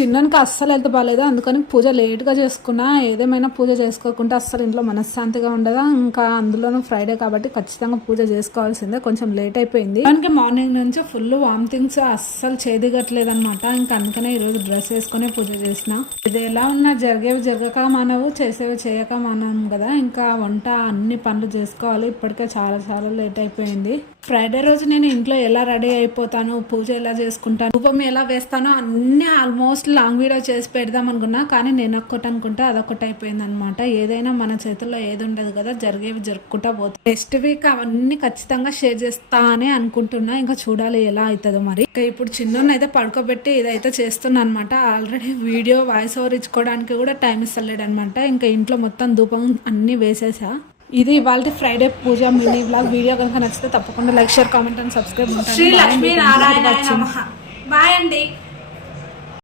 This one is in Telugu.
చిన్నకి అస్సలు హెల్త్ బాగాలేదు, అందుకని పూజ లేట్గా చేసుకున్నా. ఏదేమైనా పూజ చేసుకోకుండా అస్సలు ఇంట్లో మనశ్శాంతిగా ఉండదా. ఇంకా అందులోనూ ఫ్రైడే కాబట్టి ఖచ్చితంగా పూజ చేసుకోవాల్సిందే. కొంచెం లేట్ అయిపోయింది. దానికి మార్నింగ్ నుంచి ఫుల్ వామిటింగ్స్, అస్సలు చేదిగట్లేదు అనమాట. ఇంకా అందుకనే ఈరోజు డ్రెస్ వేసుకునే పూజ చేసిన. ఇది ఎలా ఉన్నా జరిగేవి జరగక మానవు, చేసేవి చేయక మానవు కదా. ఇంకా వంట అన్ని పనులు చేసుకోవాలి. ఇప్పటికే చాలా చాలా లేట్ అయిపోయింది. ఫ్రైడే రోజు నేను ఇంట్లో ఎలా రెడీ అయిపోతాను, పూజ ఎలా చేసుకుంటాను, రూపం ఎలా వేస్తానో అన్ని ఆల్మోస్ట్ లాంగ్ వీడియో చేసి పెడదాం అనుకున్నా. కానీ నేను ఒక్కటి అనుకుంటే అదొకటి అయిపోయింది అనమాట. ఏదైనా మన చేతుల్లో ఏది ఉండదు కదా, జరిగేవి జరుపుకుంటా పోతాయి. నెక్స్ట్ వీక్ అవన్నీ ఖచ్చితంగా షేర్ చేస్తా అని అనుకుంటున్నా. ఇంకా చూడాలి ఎలా అవుతుందో మరి. ఇంకా ఇప్పుడు చిన్న అయితే పడుకోబెట్టి ఇదైతే చేస్తున్నా అనమాట. ఆల్రెడీ వీడియో వాయిస్ ఓవర్ ఇచ్చుకోవడానికి కూడా టైం ఇస్తలేడు అనమాట. ఇంకా ఇంట్లో మొత్తం ధూపం అన్ని వేసేసా. ఇది ఇవాళ ఫ్రైడే పూజ మినీ వ్లాగ్. వీడియో కనుక నచ్చితే తప్పకుండా like, share, comment and subscribe. Shri Lakshmi Narayana నమః. బాయ్ అండి.